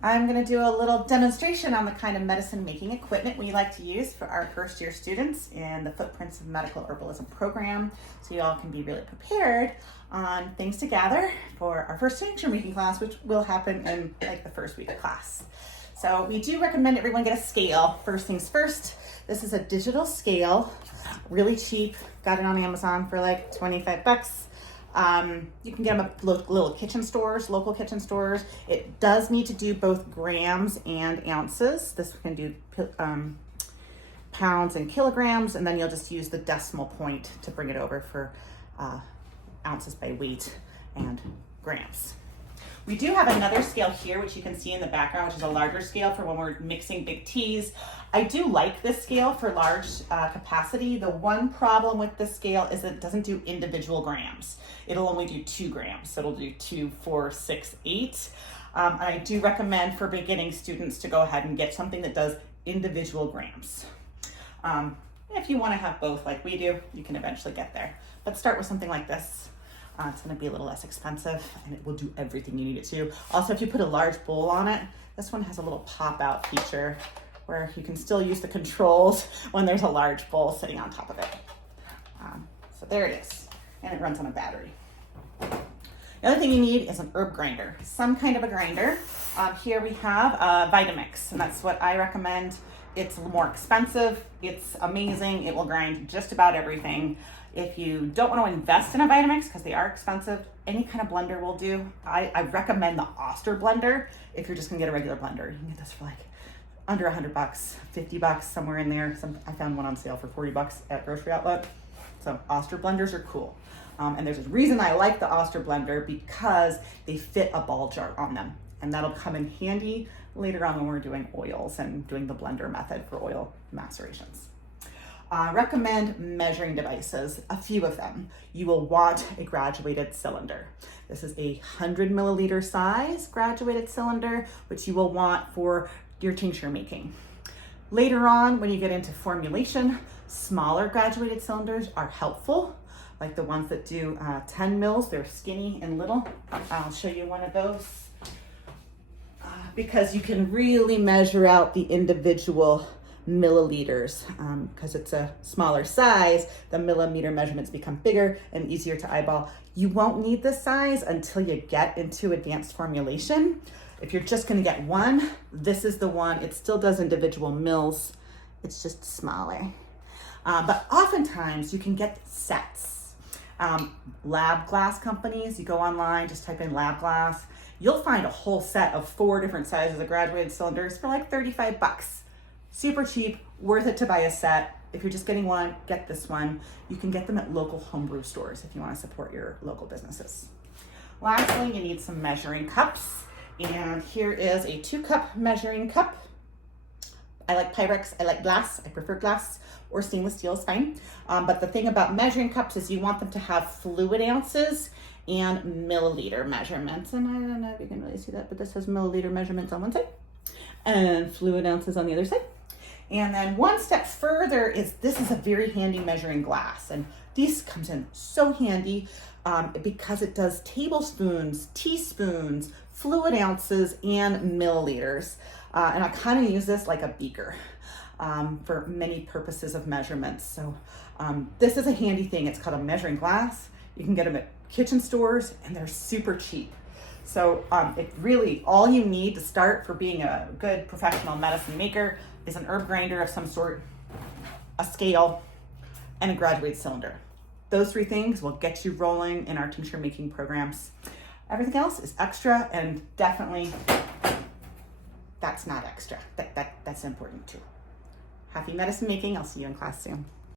I'm going to do a little demonstration on the kind of medicine making equipment we like to use for our first year students in the Footprints of Medical Herbalism program, so you all can be really prepared on things to gather for our first tincture making class, which will happen in like the first week of class. So we do recommend everyone get a scale. First things first, this is a digital scale, really cheap, got it on Amazon for like 25 bucks. You can get them at little kitchen stores, local kitchen stores. It does need to do both grams and ounces. This can do pounds and kilograms, and then you'll just use the decimal point to bring it over for ounces by weight and grams. We do have another scale here, which you can see in the background, which is a larger scale for when we're mixing big teas. I do like this scale for large capacity. The one problem with this scale is it doesn't do individual grams. It'll only do 2 grams. So it'll do 2, 4, 6, 8. I do recommend for beginning students to go ahead and get something that does individual grams. If you want to have both like we do, you can eventually get there. But start with something like this. It's going to be a little less expensive and it will do everything you need it to. Also, if you put a large bowl on it, this one has a little pop-out feature where you can still use the controls when there's a large bowl sitting on top of it. So there it is, and it runs on a battery. The other thing you need is an herb grinder, some kind of a grinder. Here we have a Vitamix, and that's what I recommend. It's more expensive, it's amazing, it will grind just about everything. If you don't want to invest in a Vitamix, because they are expensive, any kind of blender will do. I recommend the Oster blender if you're just gonna get a regular blender. You can get this for like under 100 bucks, 50 bucks, somewhere in there. I found one on sale for 40 bucks at Grocery Outlet. So Oster blenders are cool. And there's a reason I like the Oster blender, because they fit a ball jar on them. And that'll come in handy later on when we're doing oils and doing the blender method for oil macerations. Recommend measuring devices, a few of them. You will want a graduated cylinder. This is a 100 milliliter size graduated cylinder, which you will want for your tincture making. Later on, when you get into formulation, smaller graduated cylinders are helpful, like the ones that do 10 mils. They're skinny and little. I'll show you one of those because you can really measure out the individual milliliters. Because it's a smaller size, the millimeter measurements become bigger and easier to eyeball. You won't need this size until you get into advanced formulation. If you're just gonna get one, this is the one. It still does individual mils, it's just smaller. But oftentimes you can get sets. Lab glass companies, you go online, just type in lab glass. You'll find a whole set of 4 different sizes of graduated cylinders for like 35 bucks. Super cheap, worth it to buy a set. If you're just getting one, get this one. You can get them at local homebrew stores if you want to support your local businesses. Lastly, you need some measuring cups. And here is a 2-cup measuring cup. I like Pyrex, I like glass, I prefer glass, or stainless steel is fine. But the thing about measuring cups is you want them to have fluid ounces and milliliter measurements. And I don't know if you can really see that, but this has milliliter measurements on one side and fluid ounces on the other side. And then one step further is this is a very handy measuring glass. And this comes in so handy because it does tablespoons, teaspoons, fluid ounces, and milliliters. And I kind of use this like a beaker for many purposes of measurements. So this is a handy thing. It's called a measuring glass. You can get them at kitchen stores and they're super cheap. So it really, all you need to start for being a good professional medicine maker is an herb grinder of some sort, a scale, and a graduated cylinder. Those 3 things will get you rolling in our tincture making programs. Everything else is extra, and definitely that's not extra. That's important too. Happy medicine making. I'll see you in class soon.